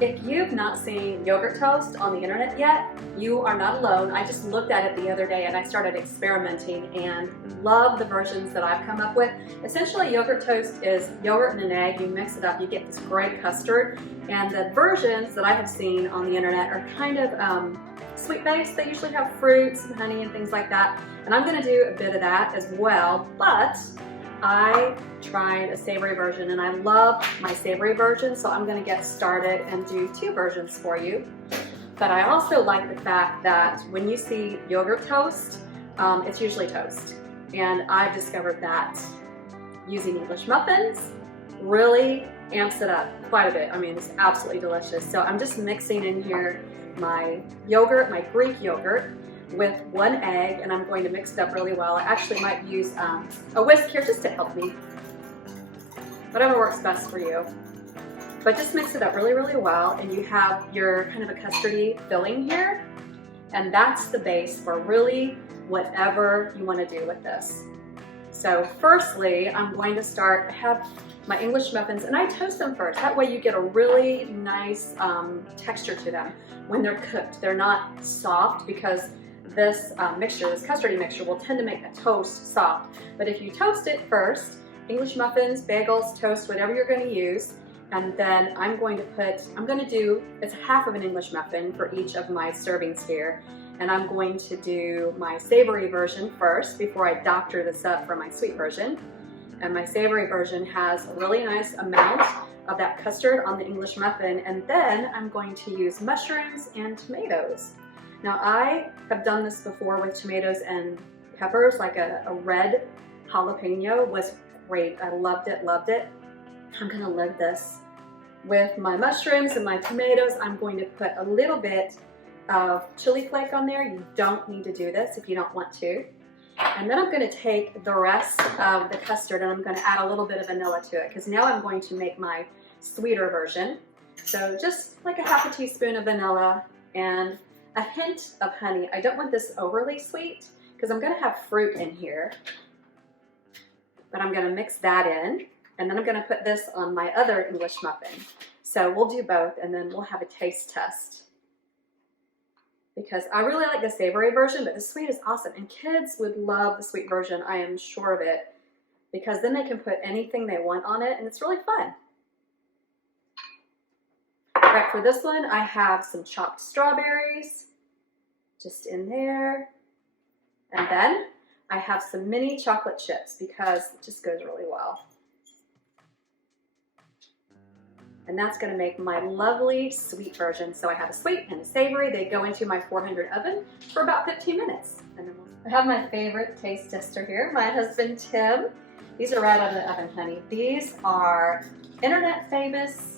If you've not seen yogurt toast on the internet yet, you are not alone. I just looked at it the other day and I started experimenting and love the versions that I've come up with. Essentially, yogurt toast is yogurt and an egg. You mix it up, you get this great custard. And the versions that I have seen on the internet are kind of sweet based. They usually have fruits and honey and things like that. And I'm gonna do a bit of that as well, but I tried a savory version and I love my savory version, so I'm gonna get started and do 2 versions for you. But I also like the fact that when you see yogurt toast, it's usually toast. And I've discovered that using English muffins really amps it up quite a bit. I mean, it's absolutely delicious. So I'm just mixing in here my yogurt, my Greek yogurt, with 1 egg, and I'm going to mix it up really well. I actually might use a whisk here just to help me. Whatever works best for you. But just mix it up really, really well, and you have your kind of a custardy filling here, and that's the base for really whatever you want to do with this. So firstly, I'm going to start, I have my English muffins, and I toast them first. That way you get a really nice texture to them when they're cooked. They're not soft because this mixture, this custardy mixture, will tend to make a toast soft. But if you toast it first, English muffins, bagels, toast, whatever you're going to use, and then I'm going to do, it's half of an English muffin for each of my servings here. And I'm going to do my savory version first before I doctor this up for my sweet version. And my savory version has a really nice amount of that custard on the English muffin. And then I'm going to use mushrooms and tomatoes. Now I have done this before with tomatoes and peppers, like a red jalapeno was great. I loved it, loved it. I'm gonna load this with my mushrooms and my tomatoes. I'm going to put a little bit of chili flake on there. You don't need to do this if you don't want to. And then I'm gonna take the rest of the custard and I'm gonna add a little bit of vanilla to it, because now I'm going to make my sweeter version. So just like a half a teaspoon of vanilla and a hint of honey. I don't want this overly sweet because I'm going to have fruit in here, but I'm going to mix that in, and then I'm going to put this on my other English muffin. So we'll do both, and then we'll have a taste test, because I really like the savory version, but the sweet is awesome, and kids would love the sweet version. I am sure of it, because then they can put anything they want on it, and it's really fun. All right, for this one, I have some chopped strawberries just in there. And then I have some mini chocolate chips because it just goes really well. And that's gonna make my lovely sweet version. So I have a sweet and a savory. They go into my 400 oven for about 15 minutes. And then I have my favorite taste tester here, my husband, Tim. These are right out of the oven, honey. These are internet famous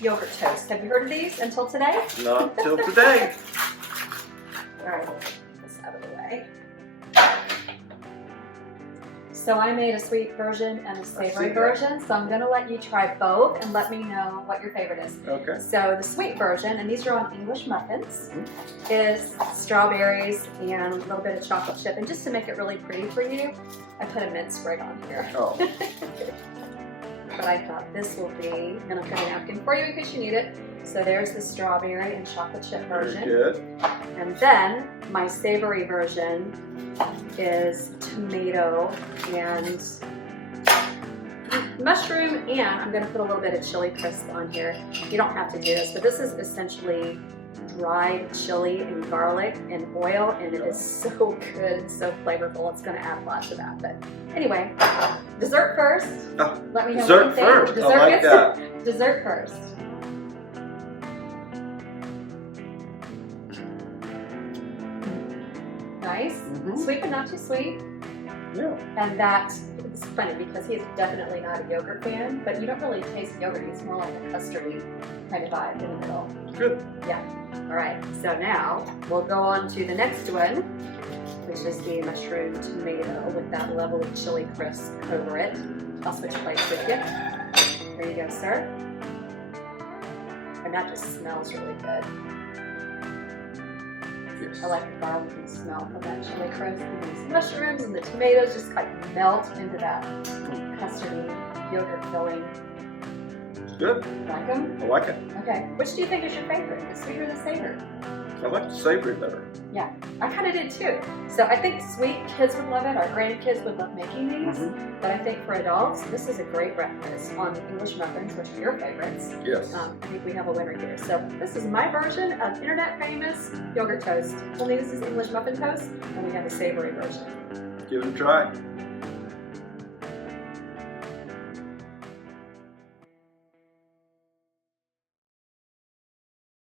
yogurt toast. Have you heard of these until today? Not till today. All right, we'll get this out of the way. So I made a sweet version and a savory version, so I'm gonna let you try both and let me know what your favorite is. Okay. So the sweet version, and these are on English muffins, is strawberries and a little bit of chocolate chip. And just to make it really pretty for you, I put a mince right on here. Oh. But I thought this will be, and I'm putting a napkin for you in case you need it. So there's the strawberry and chocolate chip version. Very good. And then my savory version is tomato and mushroom, and I'm gonna put a little bit of chili crisp on here. You don't have to do this, but this is essentially dried chili and garlic and oil, and it is so good and so flavorful. It's gonna add lots of that. But anyway, dessert first. Oh, let me know dessert what you think. first. Dessert I like that. Dessert first. Nice, sweet but not too sweet. Yeah. And that is funny because he's definitely not a yogurt fan, but you don't really taste yogurt. It's more like a custardy kind of vibe in the middle. Good. Yeah. All right. So now we'll go on to the next one, which is the mushroom tomato with that lovely chili crisp over it. I'll switch plates with you. There you go, sir. And that just smells really good. Yes. I like the garlic and smell of that chili crisp, and these mushrooms and the tomatoes just like melt into that custardy yogurt filling. Good. Like them? I like it. Okay. Which do you think is your favorite? The sweet or the savory? I like the savory better. Yeah, I kind of did too. So I think sweet, kids would love it. Our grandkids would love making these. But I think for adults, this is a great breakfast on English muffins, which are your favorites. Yes. I think we have a winner here. So this is my version of internet famous yogurt toast. Only this is English muffin toast, and we have a savory version. Give it a try.